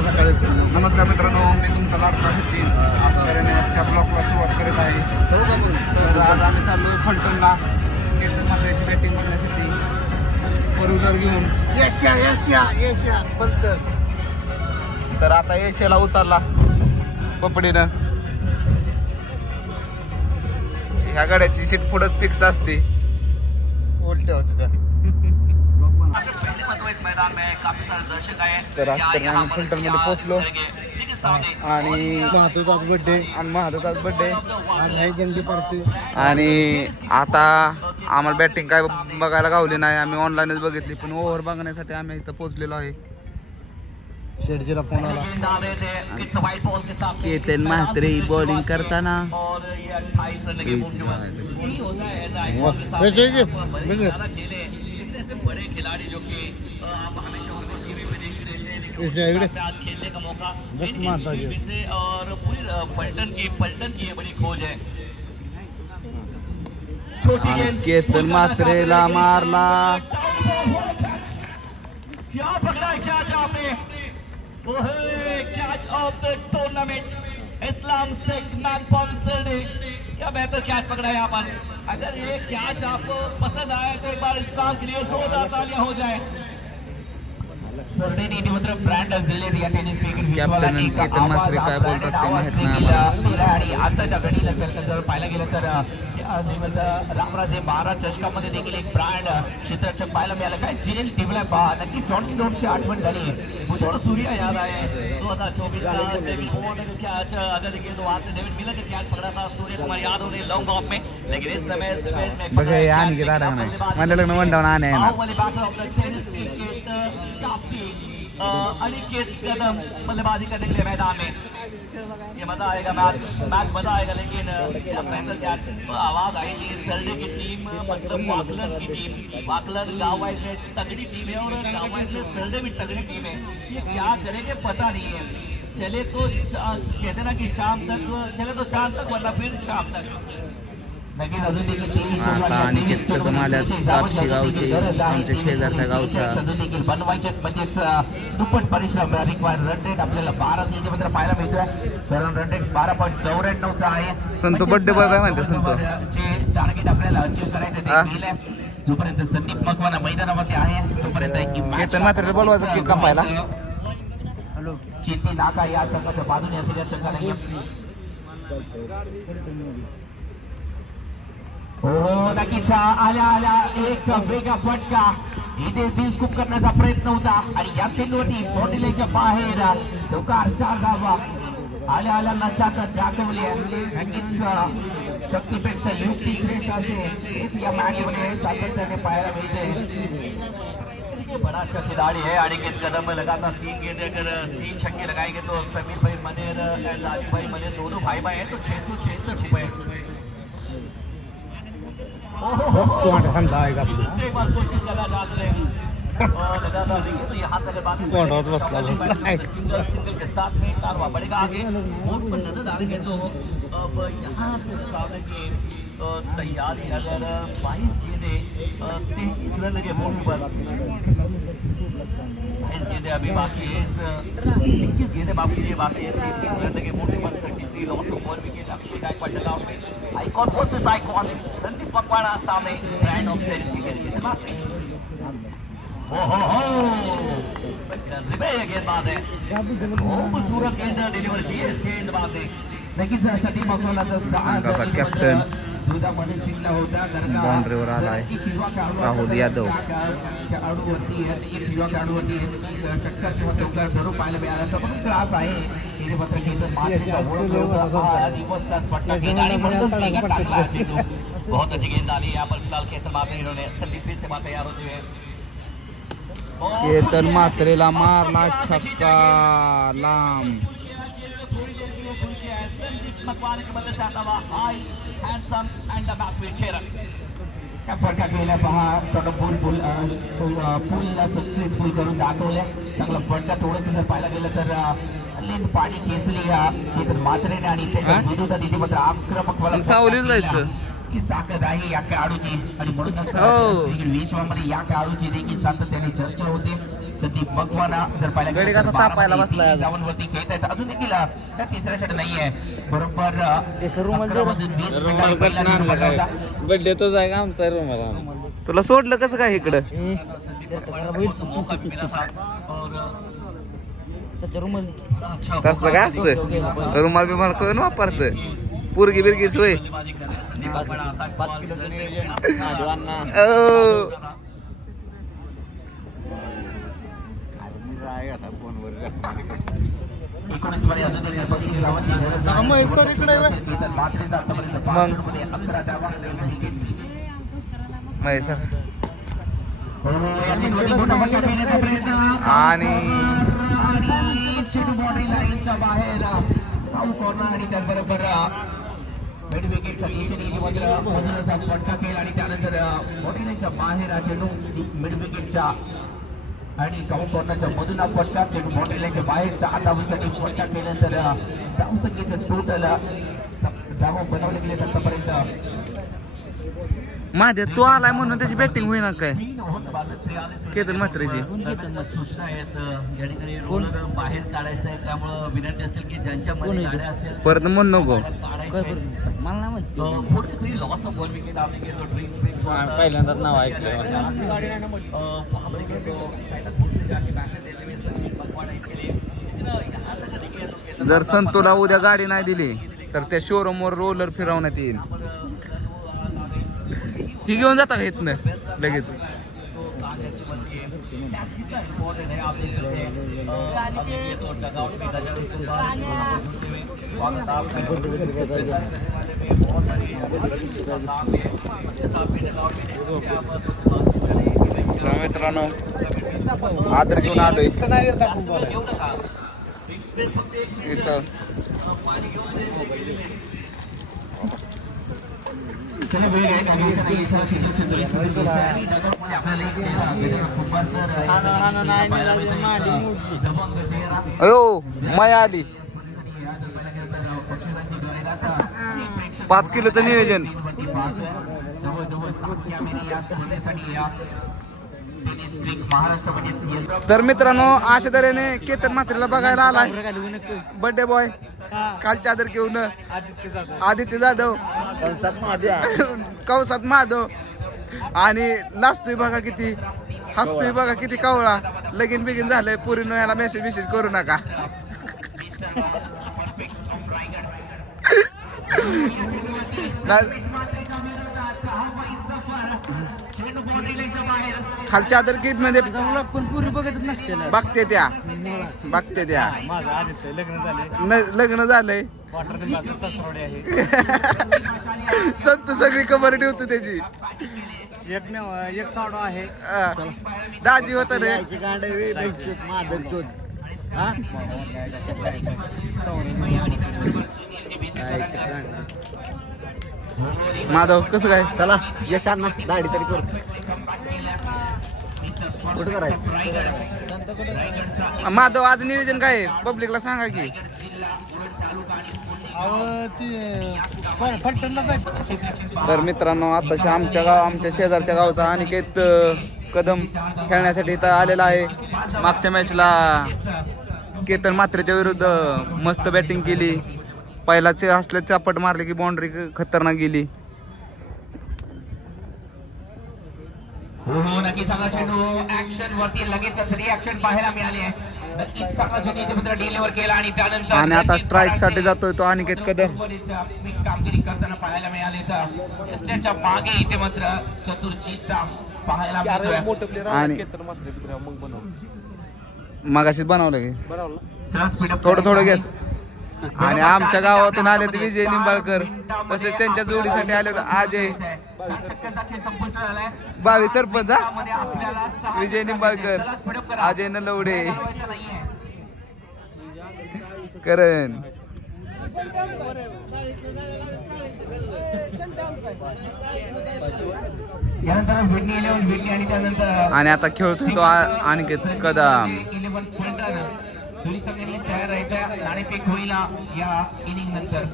सकाळ सकाळी. नमस्कार मित्रांनो, मी तुमचा लाडका सचिन आजच्या ब्लॉगला सुरुवात करत आहे. तर आज आम्ही चाललो फलटणला केतन मात्रेची बॅटिंग बघण्यासाठी फोर व्हीलर घेऊन. एशिया फलटण. तर आता एशियाला उचलला पपडीनं. ह्या गाड्याची सीट पुढंच फिक्स असते. उलट्या होत्या. तर आज तर आम्ही फलटणमध्ये पोहोचलो आणि महादत्ताच बड्डे आज आहे जंगी पार्टी. आणि आता आम्हाला बॅटिंग काय बघायला गावली नाही. आम्ही ऑनलाईनच बघितली, पण ओव्हर बघण्यासाठी आम्ही इथं पोहोचलेलो आहे. शेडजीला फोन आला. केतन म्हात्रे बॉलिंग करताना बड़े खिलाड़ी जो कि आप हमेशा उनको टीवी पे देखते रहते हैं, आज खेलने का मौका से और पूरी पलटन की ये बड़ी खोज है. केतन म्हात्रेला मारला. क्या पकड़ा कैच आपने, वो है catch of the tournament. Islam Sheikh man sponsored, क्या बेहतर कैच पकड़ा है यहाँ पर. अगर ये कैच आपको पसंद आया तो एक बार इस्लाम के लिए जोरदार तालियां हो जाए. मतलब ब्रँड असलेले या टेनिस कॅप्टन केतन म्हात्रे काय बोलतात ते माहित नाही आम्हाला. आणि आताच्या घडीला जर पाहायला गेलं तर रामराजे 12 चषकामध्ये देखील एक ब्रँड क्षेत्ररक्षक पाहायला मिळालं. काय जेल टिवलाय पहा, नक्की जॉन्टी डोटची आठवण झाली. मुझे सूर्या याद आए 2024 डेविड कैच. अगर देखिए तो वहां से डेविड मिलर का कैच पकड़ा था सूर्य कुमार यादव ने लॉन्ग ऑफ में, लेकिन इस समय बघा आणि की दारा नाही मला लग्न वन डाऊन आणे ना. अनिकेत कदम बल्लेबाजी करने के लिए मैदान में. ये मजा आएगा, मैच मजा आएगा. लेकिन आवाज आई थी सरडे की टीम, मतलब वाकलर की टीम. वाकलर गाँव वाइज में तगड़ी टीम है और गाँव वाइज में सरडे भी तगड़ी टीम है. ये क्या करेंगे पता नहीं है. चले तो कहते ना कि शाम तक, चले तो शाम तक वरना फिर शाम तक. आता अनिकेत कदम आल्यात कापशी गावचे, आमच्या शेजारच्या गावच्या. बनवायचे म्हणजेच दुप्पट परिश्रम रिक्वायर. रन रेट आपल्याला 12 मात्र पाहायला मिळतोय. कारण रन रेट 12.94 आहे. संतो बर्थडे बॉय काय म्हणते संतो जे टार्गेट आपल्याला अचीव करायचं ते केलंय. जोपर्यंत संदीप मकवाना मैदानामध्ये आहे तोपर्यंत केतन म्हात्रेला बोलवायचं केक कापायला. चेती नाका या संघाच्या बाजूने असेल, या संघाला हो नक्कीच आल्या एक वेगळा फटका. इथे दिल स्कूप करण्याचा प्रयत्न होता आणि या चेंडूवरती बॉटलीच्या बाहेर चौकार 4 धावा. आल्या नचाकत दाखवली. नक्कीच शक्तीपेक्षा युक्ती श्रेष्ठ असे या मॅच मध्ये सातत्याने पाहायला मिळते. बड़ा अच्छा खिलाड़ी है अनिकेत कदम. लगातार 3 गेंदे, अगर 3 छक्के लगाएंगे तो समीर भाई मनेर एंड राजू भाई मनेर दोनों भाई भाई हैं तो 666 रुपए. एक बार कोशिश करना चाहते हैं और लगातार देखिए तो यहाँ तक बात सिंगल के साथ में कारवा बढ़ेगा आगे. बोर्ड पर नजर डालेंगे तो अब यहाँ से सामने की तैयारी. अगर 22 गेंदे 33 रन के बोर्ड पर, 22 गेंदे अभी बाकी है. 21 गेंदे बाकी है. 33 रन के बोर्ड पर 33 loss of 1 wicket. Abhishek Gaikwad dug out में. Icon versus icon. Sandeep Makwana सामने ब्रांड ऑफ टेनिस की गेंद. गेंदबाज है, खूबसूरत गेंद डिलीवर की है. गेंदबाज है लेकिन संदीप मकवाना कॅप्टन बाउंड्रीवर आलाय राहुल यादव. चक्कर किंवा चौकार जरूर पाहायला मिळाला तर पण त्रास आहे. बहुत अच्छी गेंद डाली यहाँ पर फिलहाल केतन म्हात्रे. इन्होंने संदीप फिर से बात तैयार होते हुए केतन म्हात्रेला मारला छक्का लांब. मकवाना के बदले चाहता हुआ high handsome and the match will cheer. काय फटका केला पहा. छोटं पूलला सक्सेसफुल करून दाखवल्या. चांगला फटका. थोडंसं जर पाहायला गेलं तर लेन पाणी खेचली केतन म्हात्रेने आणि त्याच्या विरोधात इथे मात्र आक्रमक सावलीला जायचं. इतकी ताकद आहे या खेळाडूची आणि म्हणून विश्वामध्ये या खेळाडूची देखील सातत्याने चर्चा होते. संदीप मकवाना जर गडी कसा तापायला बसलाय धावांवरती खेळत आहेत. अजून देखील त्या तिसऱ्या षट नाहीये. बरोबर बड्डे तोच आहे का आमचा रुमाल. तुला सोडलं कसं काय इकडं तसलं काय असतं रुमाल बिमाल करून वापरत पुरगी बिरगी सोय. 5 किलोचं नियोजन आणि बाहेर आणि त्याचबरोबर मिड विकेटच्या दिशेने फटका केला आणि त्यानंतर बॉडीलाईनच्या बाहेर चेंडू मिड विकेटच्या आणि काउंट कॉर्नरच्या मधून फटका चेंडू बॉडीलाईनच्या बाहेरच्या 8 धावांसाठी फटका केल्यानंतर धावसंख्येचं टोटल धावा बनवले गेले आतापर्यंत. माझ्या तो आलाय म्हणून त्याची बॅटिंग होईना काय केतन म्हात्रेची सूचना आहेत या ठिकाणी रोलर बाहेर काढायचं आहे. त्यामुळे विनंती असेल की ज्यांच्या मध्ये गाड्या असतील परत म्हणू नको लॉस ऑफ 1 विकेट पहिल्यांदाच नाव ऐकलं. जर संतोला उद्या गाडी नाही दिली तर त्या शोरूमवर रोलर फिरवण्यात येईल. ही घेऊन जाता का इथनं लगेच. मित्रांनो आदर घेऊन आलोय इथं. अयो माया आली 5 किलोचं नियोजन. तर मित्रांनो अशा तऱ्हेने केतन म्हात्रेला बघायला आलाय बर्थडे बॉय कालच्या आदर घेऊन आदित्य जाधव कौसात महादेव आणि नाचतोय बघा किती हसतोय बघा किती कवळा. लगीन बिगीन झालंय पुरीनो याला मेसेज करू नका. खालच्या आदर कीट मध्ये पण पुरी बघतच नसते ना. बघते त्या माझं आदित्य लग्न झालंय सासरोडे आहे. संत सगळी कबर ठेवतो त्याची. एक साडो आहे दाजी होत रे माधव कसं काय. चला यशांना दाढी तरी करू. कुठं करायचं माधव आज नियोजन काय पब्लिकला सांगा की. तर मित्रांनो आताशी आमच्या शेजारच्या गावचा अनिकेत कदम खेळण्यासाठी इथं आलेला आहे. मागच्या मॅचला केतन म्हात्रेच्या विरुद्ध मस्त बॅटिंग केली. पहिलाचे असल्या चापट मारले की बाउंड्री खतरनाक गेली. हो नक्की चांगला चेंडू ऍक्शन वरती लगेचच रिॲक्शन पाहायला मिळाली आहे. नक्कीच चांगला चेंडू इथे मित्र डिलिव्हर केला आणि त्यानंतर आणि आता स्ट्राईक साठी जातोय तो अनिकेत कदम. कामगिरी करताना पाहायला मिळाले. तर स्टेटच्या मागे इथे मात्र चतुर्जित पाहायला मिळतोय. आणि मगाशीच बनवलं की थोडं घेत. आणि आमच्या गावातून आले तर विजय निंबाळकर तसेच त्यांच्या जोडीसाठी आले तर अजय 22 सरपंच विजय निंबाळकर अजय नलवडे करण. आणि आता खेळतो तो अनिकेत कदम. सगळ्यांनी तयार राहायचं. नाणेफेक होईल या इनिंग नंतर.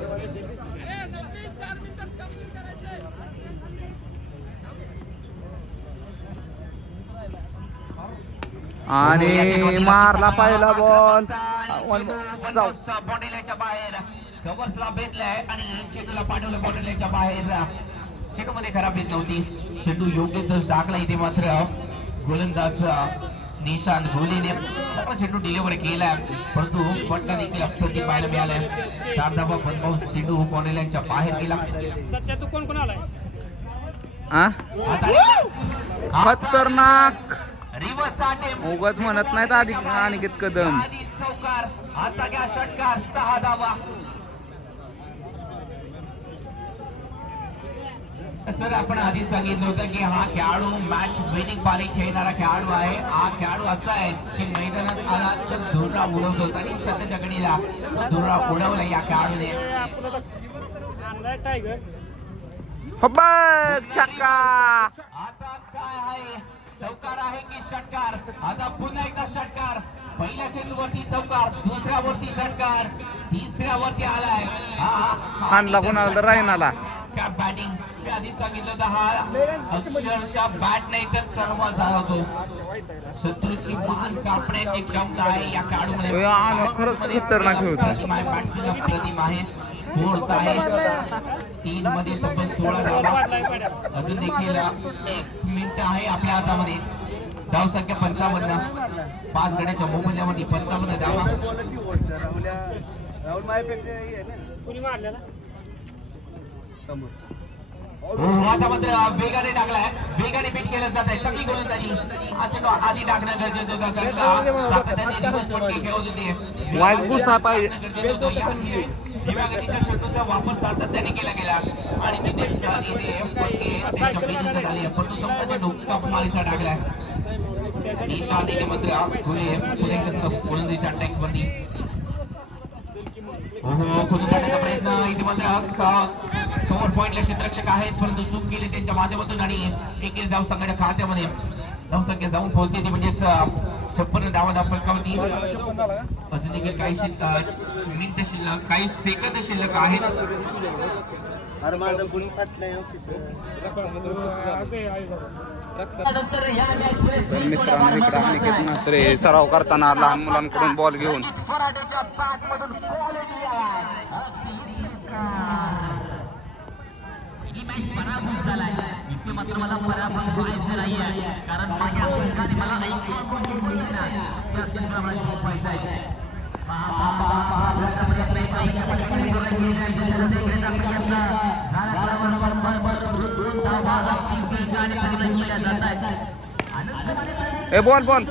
आणि मारला पहिला बॉल बॉडीलाच्या बाहेर कव्हर्सला भेटलाय आणि चेंडूला पाठवलं बॉडीलाच्या बाहेर. चेंडू मध्ये खराब येत नव्हती, चेंडू योग्य तस टाकला. इथे मात्र गोलंदाज निशांत घोलेने चांगला चेंडू डिलिव्हर केलाय, परंतु फटका देखील अपघाती पाहायला मिळालाय. 4 धावा बनवून चेंडू बॉडीलाच्या बाहेर गेला. तू कोण कोण आलाय? खतरनाक रिव्हर्स अटेम्प्ट उगाच म्हणत नाहीत आधी अनिकेत कदम. चौकार आता घ्या षटकार. 6 धावा. सर आपण आधीच सांगितलं होतं की हा खेळाडू मॅच विनिंग पारी खेळणारा खेळाडू आहे. हा खेळाडू असा आहे की मैदानात आला तर धुरा उडवतो आणि सध्याच्या घडीला धुरा उडवला या खेळाडूने. छक्का. आता काय आहे, चौकार आहे की षटकार? आता पुन्हा एकदा षटकार. पहिल्या चेंडूवरती चौकार, दुसऱ्यावरती षटकार, तिसऱ्यावरती आलाय. हाणला कोणाला रायनाला. काय बॅटिंग मी आधीच सांगितलं होतं, हा अक्षरशः बॅट नाही तर सर्व झाला होतो. शत्रूची मान कापण्याची क्षमता आहे या खेळाडूमध्ये. खरंच खतरनाक होता. प्रतिमा आहे. फोर्स आहे 3 मध्ये तब्बल 16 धावा. अजून देखील 1 मिनिट आहे आपल्या हातामध्ये. धाव संख्या 55. 5 गड्याच्या मोबदल्यामध्ये 55 धावा. आता मात्र वेगाने टाकलाय, वेगाने बीट केलं जात आहे. सगळी गोलंदाजी हा चेंडू आधी टाकणं गरजेचं होतं, कारण सातत्याने रिव्हर्स फटके खेळत होते. वाईट घुसा पाहिजे. दिव्यागतीच्या चेंडूचा वापर सातत्याने केला गेला आणि तिथे परंतु समजा चेंडू कमालीचा टाकलाय. निशाने मात्र खुले गोलंदाजीच्या अटॅक वरती खोलून काढण्याचा प्रयत्न. इथे मात्र कव्हर पॉइंटला क्षेत्ररक्षक आहेत, परंतु चूक केली त्यांच्या माध्यमातून आणि एक धाव संघाच्या खात्यामध्ये धावसंख्या जाऊन पोहोचते ती म्हणजेच 56 धावा फलकावरती. अजून देखील काही मिनिट शिल्लक, काही सेकंद शिल्लक आहेत. मित्रांनो इकडे अनिकेत म्हात्रे सराव करताना लहान मुलांकडून बॉल घेऊन. मात्र मला पराभव व्हायचं नाही आहे, कारण माझ्या संघाने मला बॉल बॉल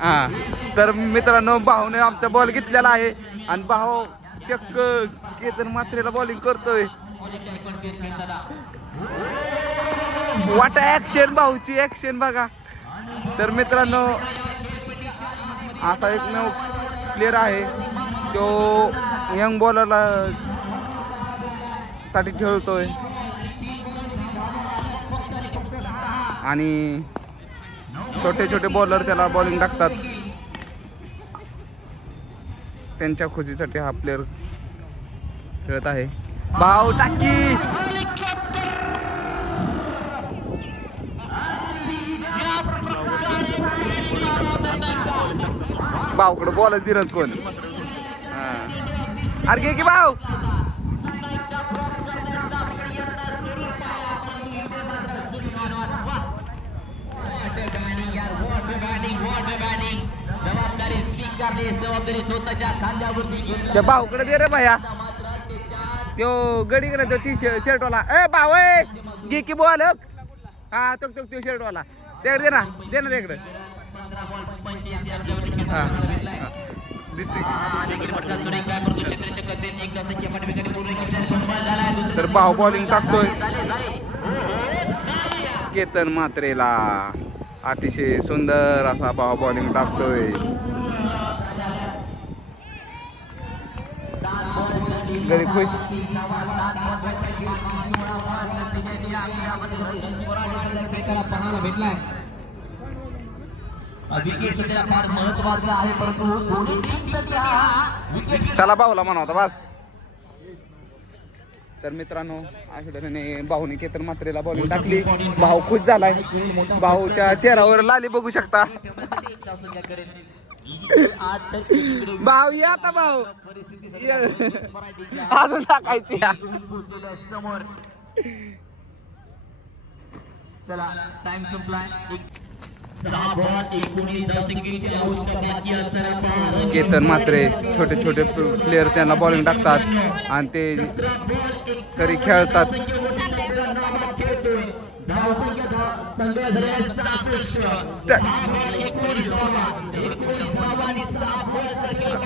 हा. तर मित्रांनो भाऊने आमचा बॉल घेतलेला आहे आणि भाऊ चक्क केतन म्हात्रेला बॉलिंग करतोय. वाट ऍक्शन, भाऊची ऍक्शन बघा. तर मित्रांनो असा एकमेव प्लेअर आहे तो यंग बॉलरला साठी खेळतोय आणि छोटे छोटे बॉलर त्याला बॉलिंग टाकतात. त्यांच्या खुशीसाठी हा प्लेअर खेळत आहे. भाऊ टाकी भाऊकडे बॉलच दिलं कोण. अरे घे की भाऊ. जबाबदारी स्वतःच्या खांद्यावरती घेतली. त्या भाऊकडे दे रे भैया. त्यो गडीकडे तो टी शर्ट वाला. ए भाऊ घे की बॉल. हा तो तो शर्ट वाला ते दे ना तिकडे. दिसते. तर भाऊ बॉलिंग टाकतोय केतन म्हात्रेला. अतिशय सुंदर असा भाऊ बॉलिंग टाकतोय. गडी खुश. विकेट सध्या फार महत्वाचा आहे, परंतु दोन्ही टीमसाठी हा विकेट. चला भाऊला म्हणा होता बस. तर मित्रांनो अशा तऱ्हेने भाऊने केतन मात्रेला बॉलिंग टाकली. भाऊ खुश झालाय. भाऊच्या चेहऱ्यावर लाली बघू शकता. भाऊ या आता भाऊ अजून टाकायची. समोर चला टाइम संपलाय. 6 बॉल 19 धावसंख्येची आवश्यकता बाकी असताना केतन मात्रे छोटे छोटे प्लेयर त्यांना बॉलिंग टाकतात आणि ते तरी खेळतात.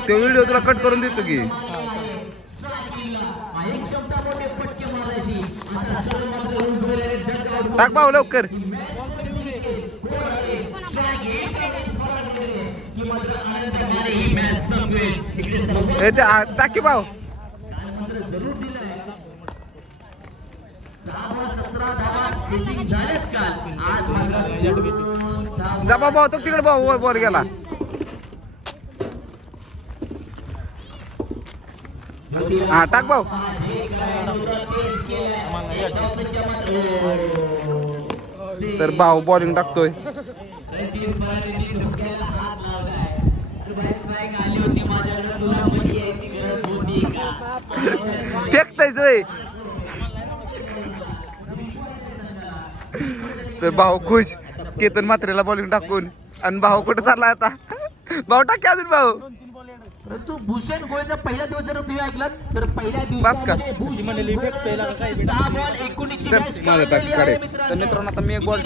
तो व्हिडिओ तुला कट करून देतो की. टाक भाऊ लवकर. टाकी भाऊ. जा भाऊ तो तिकडे भाऊ बॉल गेला. हा टाक भाऊ. तर भाऊ बॉलिंग टाकतोय. फेकतायच. तर भाऊ खुश केतन मात्रेला बॉलिंग टाकून. आणि भाऊ कुठे चाललाय आता. भाऊ टाक अजून भाऊ. परंतु भूषण गोळेचा पहिला दिवस जर तुम्ही ऐकलात तर पहिल्या बस का? तर मित्रांनो आता मी एक बॉल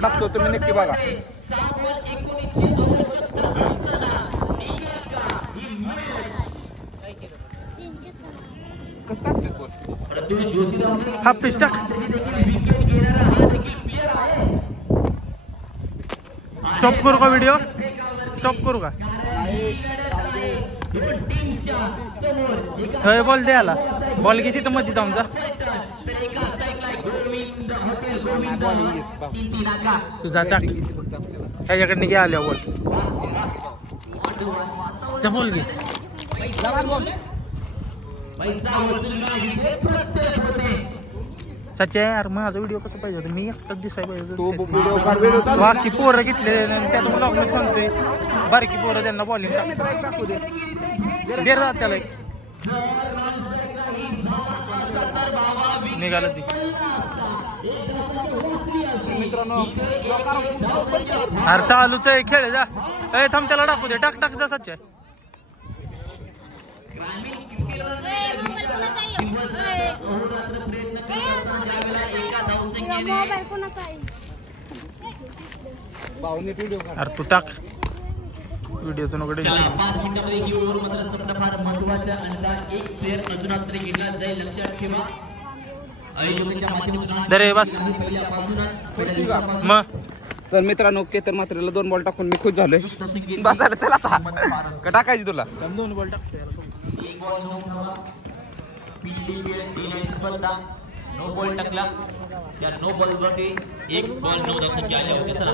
टाकतो. तुम्ही नक्की बघा. कसं टाकते बॉल. हा पिच टाक. स्टॉप करू का व्हिडिओ. स्टॉप करू का. थंय बॉल द्यायला. बॉल किती तर मध्ये जाऊन जा. तुझा टाक. ह्याच्याकडे घे आल्या बॉल. जा बॉल घे. सच्चे यार माझा व्हिडिओ कसं पाहिजे होता. मी एकटाच दिसायला पाहिजे. तो व्हिडिओ काढ. व्हिडिओ चालू. बाकी पोरं घेतले त्यातून ब्लॉग मध्ये सांगतोय. बारकी पोरं त्यांना बॉलिंग टाकू दे. दे त्याला एक. निघालं ती. मित्रांनो अरे चालूच आहे खेळ. जा थांब त्याला टाकू दे. टाक टाक जा सच्चे. अरे तू टाक व्हिडिओचं नको. दरे बस मग. तर मित्रांनो केतन मात्रेला 2 बॉल टाकून मी खुश झालोय. बस झालं. चला आता का टाकायची तुला. 2 बॉल टाकतो. नो बॉल टाकला. त्या नो बॉल वरती 1 बॉल 9 धावसंख्या आल्या होत्या.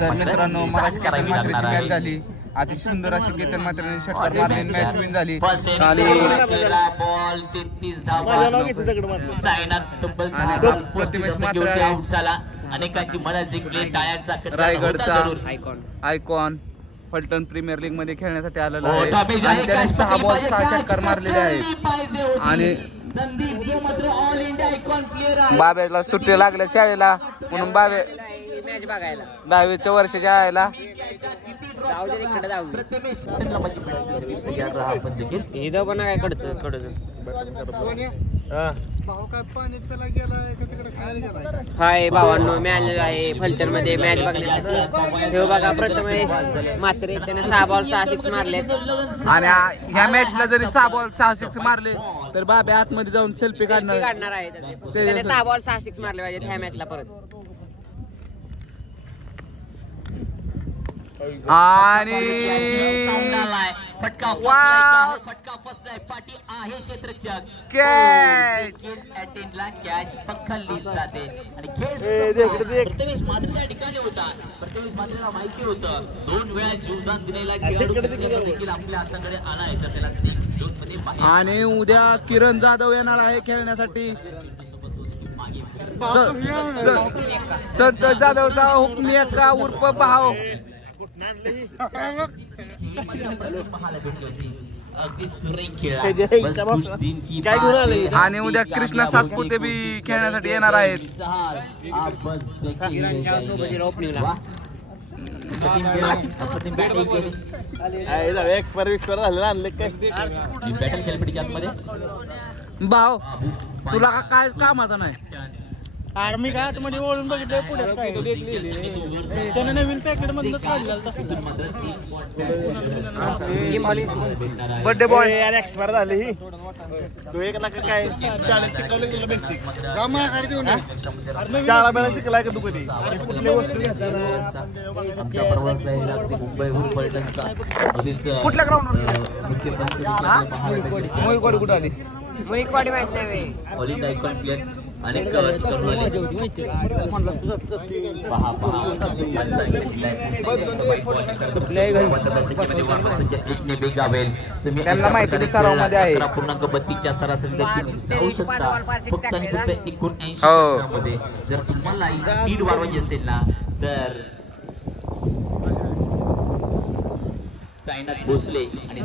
तर मित्रांनो मगाशी केतन मात्रेची मॅच झाली. अतिशय सुंदर अशी केतन मात्रेने षटकार मारली. मॅच विन झाली. आणि बॉल 33 धावा. अनेकांची मन जिंकली. टाळ्यांचा रायगडचा आयकॉन फलटण प्रीमियर लीग मध्ये खेळण्यासाठी आलेला आहे. आणि त्याने 6 बॉल 6 षटकार मारलेले आहेत. आणि बाब्याला सुट्टी लागल्या शाळेला म्हणून बाबे मॅच बघायला 10वीच्या वर्षाच्या यायला जाऊ दे तिकडे जाऊ. इथं पण काय कडचं हाय भावांनो. मी आलेलो आहे फलटण मध्ये मॅच बघण्यासाठी. हे बघा प्रथमेश मात्रे त्याने 6 बॉल 6 सिक्स मारलेत. आणि ह्या मॅचला जरी 6 बॉल 6 सिक्स मारले तर बाबे आतमध्ये जाऊन सेल्फी काढणार आहे. त्याने 6 बॉल 6 सिक्स मारले पाहिजेत ह्या मॅचला परत. आणि फटका वाव. फटका फसलाय पाठी आहे क्षेत्ररक्षक कॅच ला कॅच पकडली जाते आणि खेळ प्रथमेश मात्र त्या ठिकाणी होता. प्रथमेश मात्रेला माहिती होतं 2 वेळा जीवदान दिलेला खेळाडू देखील आपल्या हाताकडे आलाय तर त्याला सेफ झोन मध्ये आणि उद्या किरण जाधव येणार आहे खेळण्यासाठी. संत जाधवचा हुकमिया उर्फ भाव. पाहायला भेटली होती. अगदी सुरेख खेळ आणि उद्या कृष्णा सातपुते बी खेळण्यासाठी येणार आहेत. बॅटल खेळपट्टीच्या आतमध्ये भाव तुला काय कामाचा नाही. आर्मी काय आतमध्ये ओळून बघितलं पुढे काय त्याने नवीन पॅकेट मधलं काढलं तसं बर्थडे बॉय एक्सपायर झाली ही तू एक लाख काय शाळेत शिकवलं तुला बेसिक शाळा बेळा शिकलाय का तू कधी कुठल्या वस्तू कुठल्या ग्राउंडवर मोहीकोडी कुठे आली. मोहिकवाडी माहित नाही बे. ऑलिंग आयकॉन प्लेअर अनेक त्यांना माहिती बी सरावमध्ये आहे. 11.32च्या सरासरी जाऊ शकता फक्त आणि फक्त 79 हो. मध्ये. जर तुम्हाला स्पीड वाढवायची असेल ना तर साईनाथ भोसले आणि